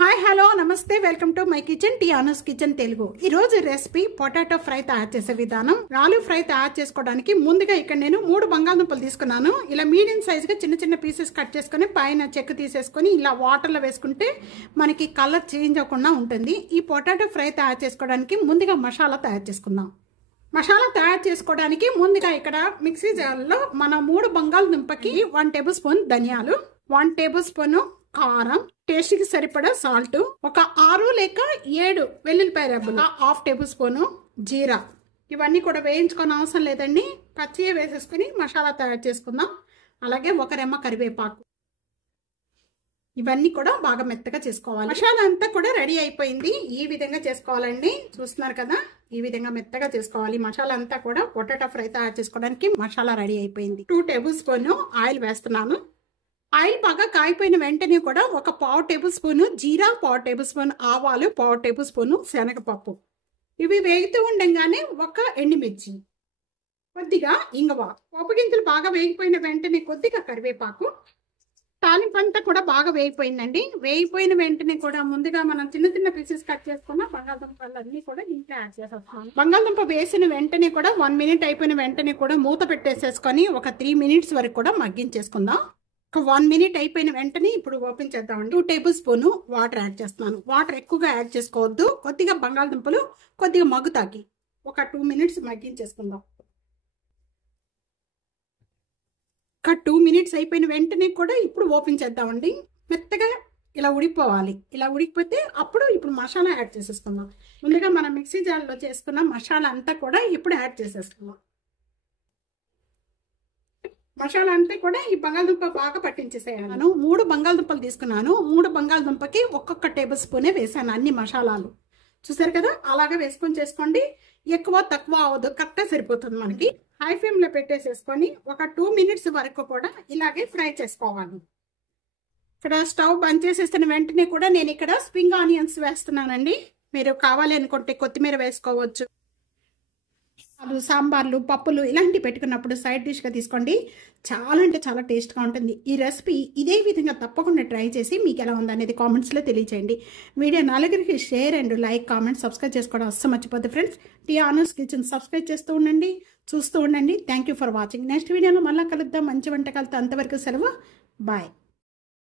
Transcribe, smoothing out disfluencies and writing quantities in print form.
Hi hello నమస్తే welcome to my kitchen టియానోస్ kitchen Telugu. ఈ రోజు రెసిపీ పొటాటో ఫ్రై తయారు చేసే విధానం. ఆలూ ఫ్రై తయారు చేసుకోవడానికి ముందుగా ఇక్కడ నేను 3 బంగాళదుంపలు తీసుకున్నాను. ఇలా మీడియం సైజుగా చిన్న చిన్న పీసెస్ కట్ చేసుకొని పైన చెక్కు తీసేసుకొని ఇలా వాటర్లో వేసుకుంటే మనకి కలర్ చేంజ్ అవ్వకుండా ఉంటుంది. ఈ పొటాటో ఫ్రై తయారు చేసుకోవడానికి ముందుగా మసాలా తయారు చేసుకుందాం. మసాలా తయారు చేసుకోవడానికి ముందుగా ఇక్కడ మిక్సీ జార్లో మన 3 బంగాళదుంపకి 1 టేబుల్ స్పూన్ ధనియాలు, 1 టేబుల్ స్పూన్ కారం, టేస్ట్ కి సరిపడా సాల్ట్, ఒక 6 లేక 7 వెల్లుల్లిపాయ రెబ్బలు, 1/2 టేబుల్ స్పూన్ జీరా. ఇవన్నీ కూడా వేయించుకొని అవసరం లేదండి, పచ్చిగా వేసేసుకుని మసాలా తయారు చేసుకుందాం. అలాగే 1 రెమ్మ కరివేపాకు. ఇవన్నీ కూడా బాగా మెత్తగా చేసుకోవాలి. మసాలా అంతా కూడా రెడీ అయిపోయింది. ఈ విధంగా చేసుకోవాలండి. చూస్తున్నారు కదా, ఈ విధంగా మెత్తగా చేసుకోవాలి. మసాలా అంతా కూడా పొటాటో ఫ్రై తయారు చేసుకోవడానికి మసాలా రెడీ అయిపోయింది. 2 టేబుల్ స్పూన్ ఆయిల్ వేస్తున్నాను. ఆయిల్ బాగా కాగిపోయిన వెంటనే కూడా ఒక 1/2 టేబుల్ స్పూన్ జీరా, 1/2 టేబుల్ స్పూన్ ఆవాలు, 1/2 టేబుల్ స్పూన్ శనగపప్పు. ఇవి వేగుతూ ఉండగానే 1 ఎండుమిర్చి, కొద్దిగా ఇంగువ. పోపు గింజలు బాగా వేగిపోయిన వెంటనే కొద్దిగా కరివేపాకు. తాలింపంతా కూడా బాగా వేగిపోయిందండి. వేగిపోయిన వెంటనే కూడా ముందుగా మనం చిన్న చిన్న పీసెస్ కట్ చేసుకున్న బంగాళదుంపలన్నీ కూడా దీంట్లో యాడ్ చేసేస్తాం. బంగాళదుంప వేసిన వెంటనే కూడా 1 మినిట్ అయిపోయిన వెంటనే కూడా మూత పెట్టేసేసుకొని ఒక 3 మినిట్స్ వరకు కూడా మగ్గించేసుకుందాం. ఒక 1 మినిట్ అయిపోయిన వెంటనే ఇప్పుడు ఓపెన్ చేద్దామండి. 2 టేబుల్ స్పూన్ వాటర్ యాడ్ చేస్తున్నాను. వాటర్ ఎక్కువగా యాడ్ చేసుకోవద్దు. కొద్దిగా బంగాళదుంపలు కొద్దిగా మగ్గుతాకి ఒక 2 మినిట్స్ మగ్గించేసుకుందాం. ఒక 2 మినిట్స్ అయిపోయిన వెంటనే కూడా ఇప్పుడు ఓపెన్ చేద్దామండి. మెత్తగా ఇలా ఉడికిపోవాలి. ఇలా ఉడికిపోతే అప్పుడు ఇప్పుడు మసాలా యాడ్ చేసేసుకుందాం. ముందుగా మనం మిక్సీ జార్లో చేసుకున్న మసాలా అంతా కూడా ఇప్పుడు యాడ్ చేసేసుకుందాం. మసాలా అంతా కూడా ఈ బంగాళదుంప బాగా పట్టించేసేయాలి. 3 బంగాళదుంపలు తీసుకున్నాను. 3 బంగాళదుంపకి ఒక్కొక్క టేబుల్ స్పూనే వేసాను అన్ని మసాలాలు. చూసారు కదా, అలాగే వేసుకొని చేసుకోండి. ఎక్కువ తక్కువ అవ్వదు, కరెక్ట్గా సరిపోతుంది మనకి. హై ఫ్లేమ్లో పెట్టేసేసుకొని ఒక 2 మినిట్స్ వరకు కూడా ఇలాగే ఫ్రై చేసుకోవాలి. ఇక్కడ స్టవ్ బంద్ చేసేసిన వెంటనే కూడా నేను ఇక్కడ స్ప్రింగ్ ఆనియన్స్ వేస్తున్నానండి. మీరు కావాలి అనుకుంటే కొత్తిమీర వేసుకోవచ్చు. సాంబార్లు, పప్పులు ఇలాంటివి పెట్టుకున్నప్పుడు సైడ్ డిష్గా తీసుకోండి. చాలా అంటే చాలా టేస్ట్గా ఉంటుంది. ఈ రెసిపీ ఇదే విధంగా తప్పకుండా ట్రై చేసి మీకు ఎలా ఉందనేది కామెంట్స్లో తెలియచేయండి. వీడియో 4కి share and like, comment, subscribe చేసుకోవడం అస్సలు మర్చిపోద్దు ఫ్రెండ్స్. టియానోస్ కిచెన్ సబ్స్క్రైబ్ చేస్తూ ఉండండి, చూస్తూ ఉండండి. Thank you for watching. Next వీడియోలో మళ్ళీ కలుద్దాం మంచి వంటకాలతో. అంతవరకు సెలవు, బాయ్.